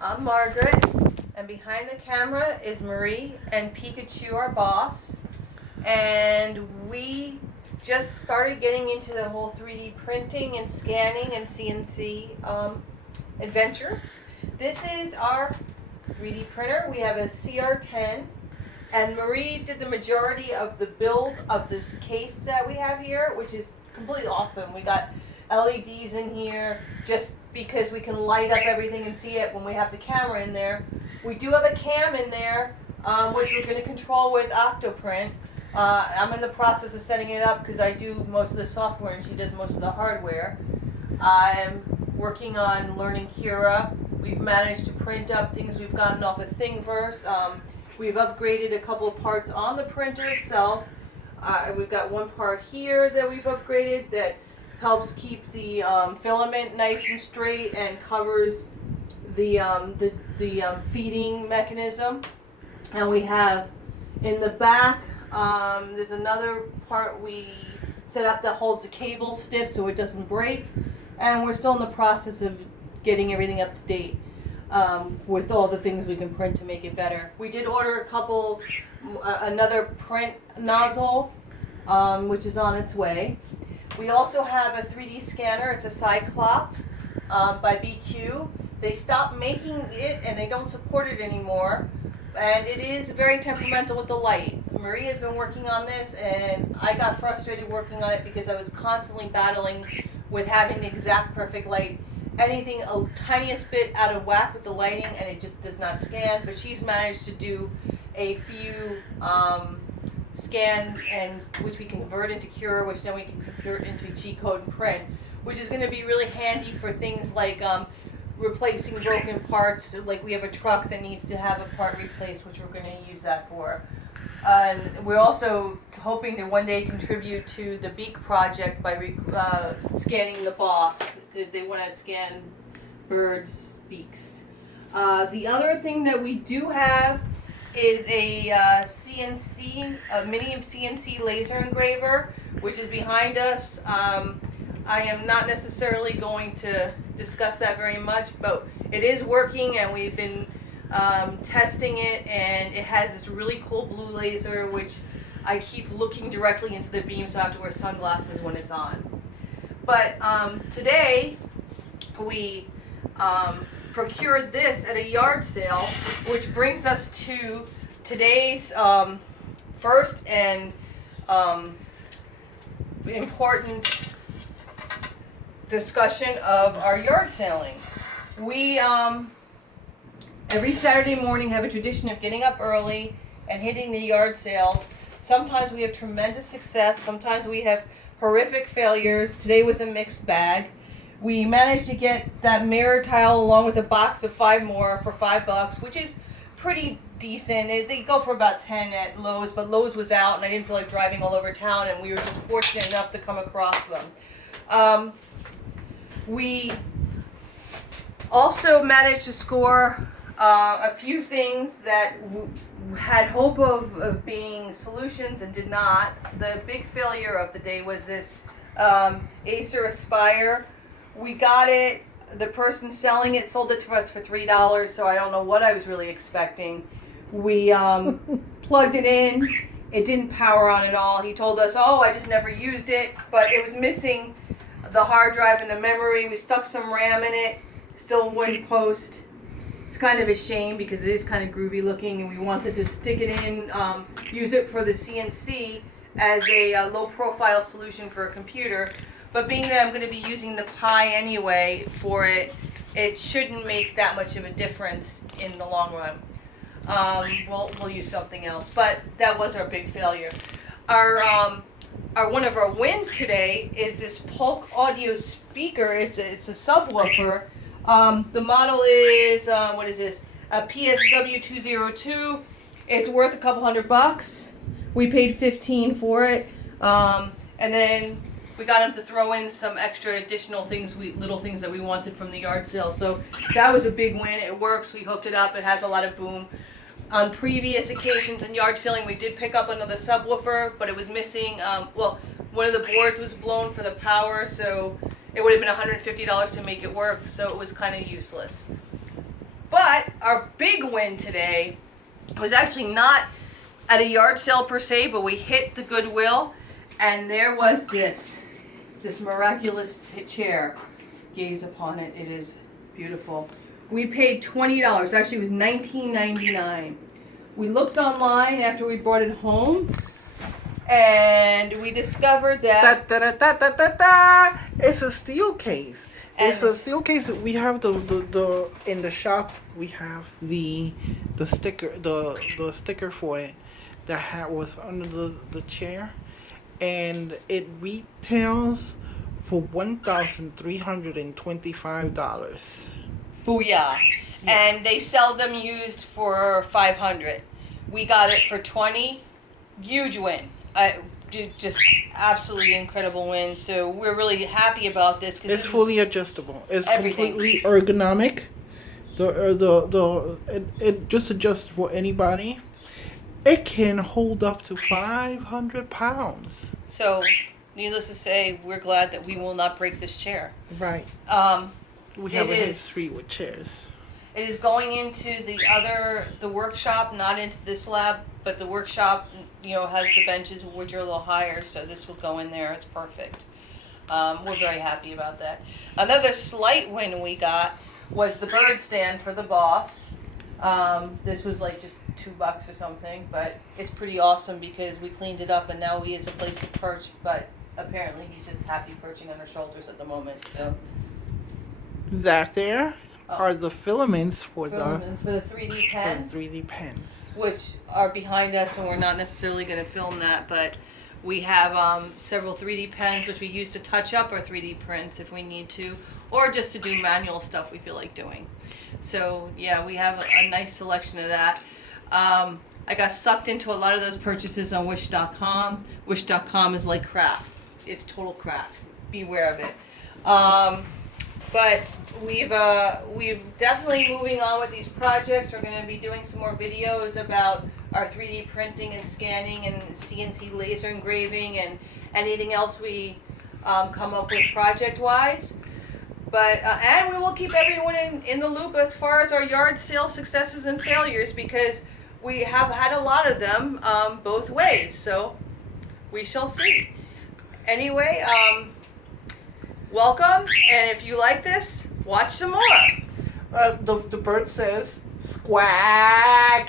I'm Margaret, and behind the camera is Marie and Pikachu, our boss. And we just started getting into the whole 3D printing and scanning and CNC adventure. This is our 3D printer. We have a CR10, and Marie did the majority of the build of this case that we have here, which is completely awesome. We got LEDs in here just because we can light up everything and see it when we have the camera in there. We do have a cam in there, which we're going to control with Octoprint. I'm in the process of setting it up because I do most of the software and she does most of the hardware. I'm working on learning Cura. We've managed to print up things we've gotten off of Thingiverse. We've upgraded a couple of parts on the printer itself. We've got one part here that we've upgraded that helps keep the filament nice and straight and covers the feeding mechanism. And we have in the back, there's another part we set up that holds the cable stiff so it doesn't break. And we're still in the process of getting everything up to date with all the things we can print to make it better. We did order another print nozzle, which is on its way. We also have a 3D scanner. It's a Cyclop by BQ. They stopped making it and they don't support it anymore. And it is very temperamental with the light. Marie has been working on this and I got frustrated working on it because I was constantly battling with having the exact perfect light. Anything a tiniest bit out of whack with the lighting and it just does not scan. But she's managed to do a few scan and which we can convert into Cura, which then we can convert into G-code and print, which is going to be really handy for things like replacing broken parts. Like we have a truck that needs to have a part replaced, which we're going to use that for. And we're also hoping to one day contribute to the Beak project by scanning the boss, because they want to scan birds' beaks. The other thing that we do have is a mini CNC laser engraver, which is behind us. I am not necessarily going to discuss that very much, but it is working and we've been testing it, and it has this really cool blue laser which I keep looking directly into the beam, so I have to wear sunglasses when it's on. But today we procured this at a yard sale, which brings us to today's first and important discussion of our yard sailing. We every Saturday morning have a tradition of getting up early and hitting the yard sales. Sometimes we have tremendous success, sometimes we have horrific failures. Today was a mixed bag. We managed to get that mirror tile along with a box of 5 more for $5, which is pretty decent. They go for about 10 at Lowe's, but Lowe's was out and I didn't feel like driving all over town, and we were just fortunate enough to come across them. We also managed to score a few things that had hope of being solutions and did not. The big failure of the day was this Acer Aspire. We got it, the person selling it sold it to us for $3, so I don't know what I was really expecting. We plugged it in, it didn't power on at all. He told us, oh, I just never used it, but it was missing the hard drive and the memory. We stuck some RAM in it, still wouldn't post. It's kind of a shame because it is kind of groovy looking, and we wanted to stick it in, use it for the CNC as a low profile solution for a computer. But being that I'm going to be using the Pi anyway for it, it shouldn't make that much of a difference in the long run. We'll use something else, but that was our big failure. Our one of our wins today is this Polk audio speaker. It's a subwoofer. The model is what is this? A PSW202. It's worth a couple $100. We paid $15 for it, and then we got him to throw in some extra additional things, little things that we wanted from the yard sale. So that was a big win. It works. We hooked it up. It has a lot of boom. On previous occasions in yard selling, we did pick up another subwoofer, but it was missing. One of the boards was blown for the power, so it would have been $150 to make it work. So it was kind of useless. But our big win today was actually not at a yard sale per se, but we hit the Goodwill, and there was this miraculous chair. Gaze upon it. It is beautiful. We paid $20. Actually, it was $19.99. We looked online after we brought it home, and we discovered that it's a steel case. It's a steel case. We have the in the shop. We have the sticker for it that was under the chair, and it retails for $1,325. Booyah. And they sell them used for $500. We got it for $20. Huge win. Just absolutely incredible win. So we're really happy about this. It's fully adjustable. It's everything. Completely ergonomic. It just adjusts for anybody. It can hold up to 500 pounds. So, needless to say, we're glad that we will not break this chair. Right. We have a history with chairs. It is going into the workshop, not into this lab, but the workshop, has the benches which are a little higher, so this will go in there. It's perfect. We're very happy about that. Another slight win we got was the bird stand for the boss. This was like just $2 or something, but it's pretty awesome because we cleaned it up and now he has a place to perch, but apparently he's just happy perching on our shoulders at the moment, so. That there are the filaments for the 3D pens. 3D pens. Which are behind us, and we're not necessarily going to film that, but we have several 3D pens which we use to touch up our 3D prints if we need to, or just to do manual stuff we feel like doing. So yeah, we have a nice selection of that. I got sucked into a lot of those purchases on Wish.com. Wish.com is like crap. It's total crap. Beware of it. But we've definitely moving on with these projects. We're going to be doing some more videos about our 3D printing and scanning and CNC laser engraving and anything else we come up with project-wise. But and we will keep everyone in the loop as far as our yard sale successes and failures, because we have had a lot of them both ways. So we shall see. Anyway, welcome, and if you like this, watch some more. The bird says, squawk.